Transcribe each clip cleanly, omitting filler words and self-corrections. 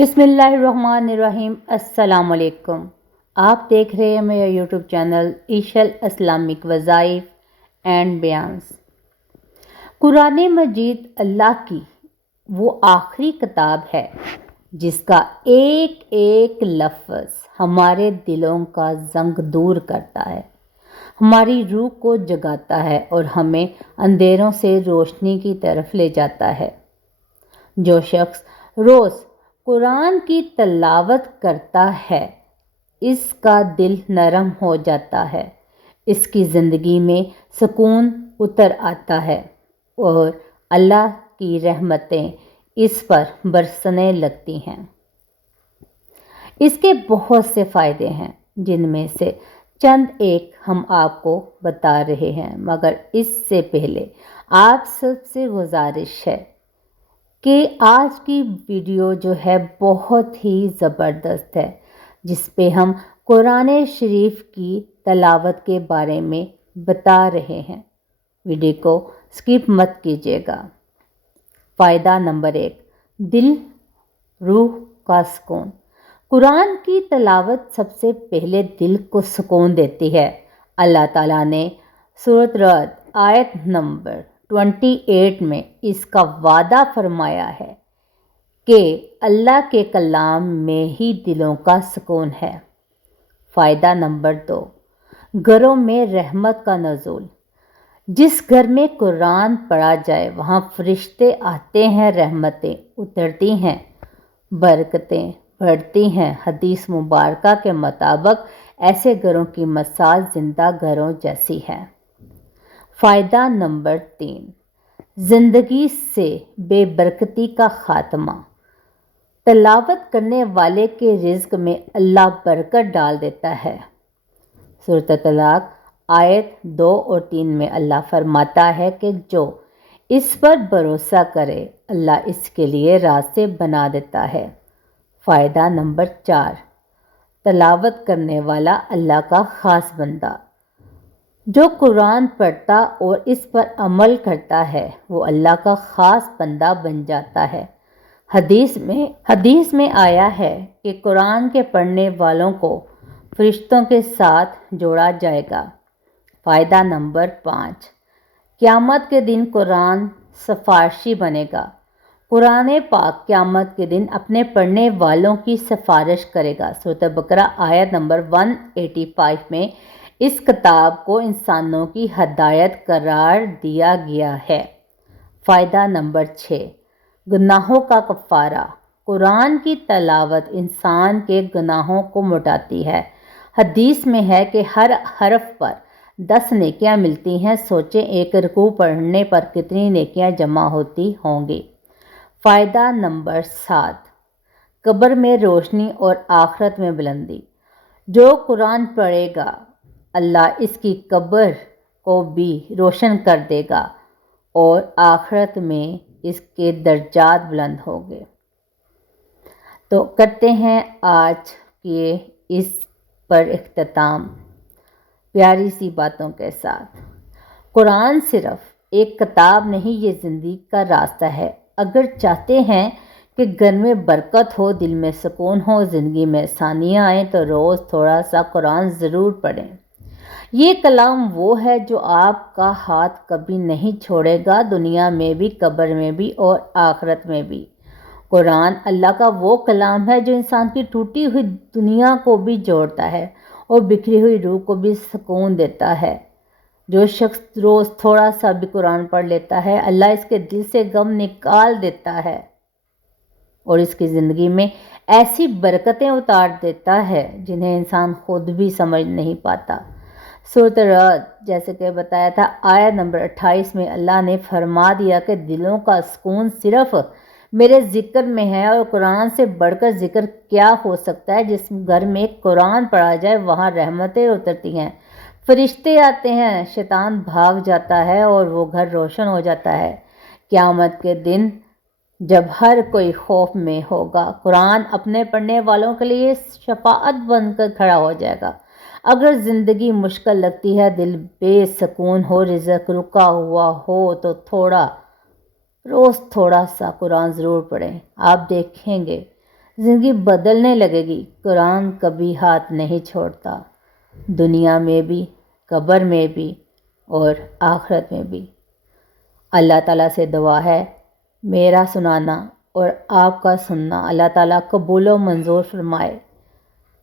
بسم اللہ الرحمن الرحیم۔ السلام علیکم۔ آپ دیکھ رہے ہیں میرا یوٹیوب چینل ایشل اسلامک وظائف اینڈ بیانز۔ قرآن مجید اللہ کی وہ آخری کتاب ہے جس کا ایک ایک لفظ ہمارے دلوں کا زنگ دور کرتا ہے، ہماری روح کو جگاتا ہے اور ہمیں اندھیروں سے روشنی کی طرف لے جاتا ہے۔ جو شخص روز قرآن کی تلاوت کرتا ہے اس کا دل نرم ہو جاتا ہے، اس کی زندگی میں سکون اتر آتا ہے اور اللہ کی رحمتیں اس پر برسنے لگتی ہیں۔ اس کے بہت سے فائدے ہیں جن میں سے چند ایک ہم آپ کو بتا رہے ہیں، مگر اس سے پہلے آپ سب سے گزارش ہے کہ آج کی ویڈیو جو ہے بہت ہی زبردست ہے، جس پہ ہم قرآن شریف کی تلاوت کے بارے میں بتا رہے ہیں۔ ویڈیو کو سکپ مت کیجیے گا۔ فائدہ نمبر 1، دل روح کا سکون۔ قرآن کی تلاوت سب سے پہلے دل کو سکون دیتی ہے۔ اللہ تعالیٰ نے سورۃ رعد آیت نمبر 28 میں اس کا وعدہ فرمایا ہے کہ اللہ کے کلام میں ہی دلوں کا سکون ہے۔ فائدہ نمبر 2، گھروں میں رحمت کا نزول۔ جس گھر میں قرآن پڑھا جائے وہاں فرشتے آتے ہیں، رحمتیں اترتی ہیں، برکتیں بڑھتی ہیں۔ حدیث مبارکہ کے مطابق ایسے گھروں کی مثال زندہ گھروں جیسی ہے۔ فائدہ نمبر 3، زندگی سے بے برکتی کا خاتمہ۔ تلاوت کرنے والے کے رزق میں اللہ برکت ڈال دیتا ہے۔ سورۃ طلاق آیت 2 اور 3 میں اللہ فرماتا ہے کہ جو اس پر بھروسہ کرے اللہ اس کے لیے راستے بنا دیتا ہے۔ فائدہ نمبر 4، تلاوت کرنے والا اللہ کا خاص بندہ۔ جو قرآن پڑھتا اور اس پر عمل کرتا ہے وہ اللہ کا خاص بندہ بن جاتا ہے۔ حدیث میں آیا ہے کہ قرآن کے پڑھنے والوں کو فرشتوں کے ساتھ جوڑا جائے گا۔ فائدہ نمبر 5، قیامت کے دن قرآن سفارشی بنے گا۔ قرآن پاک قیامت کے دن اپنے پڑھنے والوں کی سفارش کرے گا۔ سورۃ بقرہ آیت نمبر 185 میں اس کتاب کو انسانوں کی ہدایت قرار دیا گیا ہے۔ فائدہ نمبر 6، گناہوں کا کفارہ۔ قرآن کی تلاوت انسان کے گناہوں کو مٹاتی ہے۔ حدیث میں ہے کہ ہر حرف پر 10 نیکیاں ملتی ہیں۔ سوچیں ایک رکوع پڑھنے پر کتنی نیکیاں جمع ہوتی ہوں گی۔ فائدہ نمبر 7، قبر میں روشنی اور آخرت میں بلندی۔ جو قرآن پڑھے گا اللہ اس کی قبر کو بھی روشن کر دے گا اور آخرت میں اس کے درجات بلند ہوں گے۔ تو کرتے ہیں آج کے اس پر اختتام پیاری سی باتوں کے ساتھ۔ قرآن صرف ایک کتاب نہیں، یہ زندگی کا راستہ ہے۔ اگر چاہتے ہیں کہ گھر میں برکت ہو، دل میں سکون ہو، زندگی میں آسانیاں آئیں تو روز تھوڑا سا قرآن ضرور پڑھیں۔ یہ کلام وہ ہے جو آپ کا ہاتھ کبھی نہیں چھوڑے گا، دنیا میں بھی، قبر میں بھی اور آخرت میں بھی۔ قرآن اللہ کا وہ کلام ہے جو انسان کی ٹوٹی ہوئی دنیا کو بھی جوڑتا ہے اور بکھری ہوئی روح کو بھی سکون دیتا ہے۔ جو شخص روز تھوڑا سا بھی قرآن پڑھ لیتا ہے اللہ اس کے دل سے غم نکال دیتا ہے اور اس کی زندگی میں ایسی برکتیں اتار دیتا ہے جنہیں انسان خود بھی سمجھ نہیں پاتا۔ سورۃ رعد جیسے کہ بتایا تھا آیت نمبر 28 میں اللہ نے فرما دیا کہ دلوں کا سکون صرف میرے ذکر میں ہے، اور قرآن سے بڑھ کر ذکر کیا ہو سکتا ہے۔ جس گھر میں قرآن پڑھا جائے وہاں رحمتیں اترتی ہیں، فرشتے آتے ہیں، شیطان بھاگ جاتا ہے اور وہ گھر روشن ہو جاتا ہے۔ قیامت کے دن جب ہر کوئی خوف میں ہوگا قرآن اپنے پڑھنے والوں کے لیے شفاعت بن کر کھڑا ہو جائے گا۔ اگر زندگی مشکل لگتی ہے، دل بے سکون ہو، رزق رکا ہوا ہو تو روز تھوڑا سا قرآن ضرور پڑھیں۔ آپ دیکھیں گے زندگی بدلنے لگے گی۔ قرآن کبھی ہاتھ نہیں چھوڑتا، دنیا میں بھی، قبر میں بھی اور آخرت میں بھی۔ اللہ تعالیٰ سے دعا ہے میرا سنانا اور آپ کا سننا اللہ تعالیٰ قبول و منظور فرمائے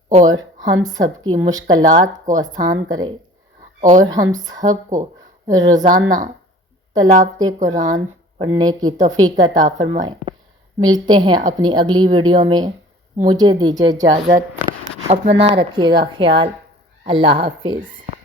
اور ہم سب کی مشکلات کو آسان کرے اور ہم سب کو روزانہ تلاوت قرآن پڑھنے کی توفیق عطا فرمائے۔ ملتے ہیں اپنی اگلی ویڈیو میں، مجھے دیجیے اجازت، اپنا رکھیے گا خیال، اللہ حافظ۔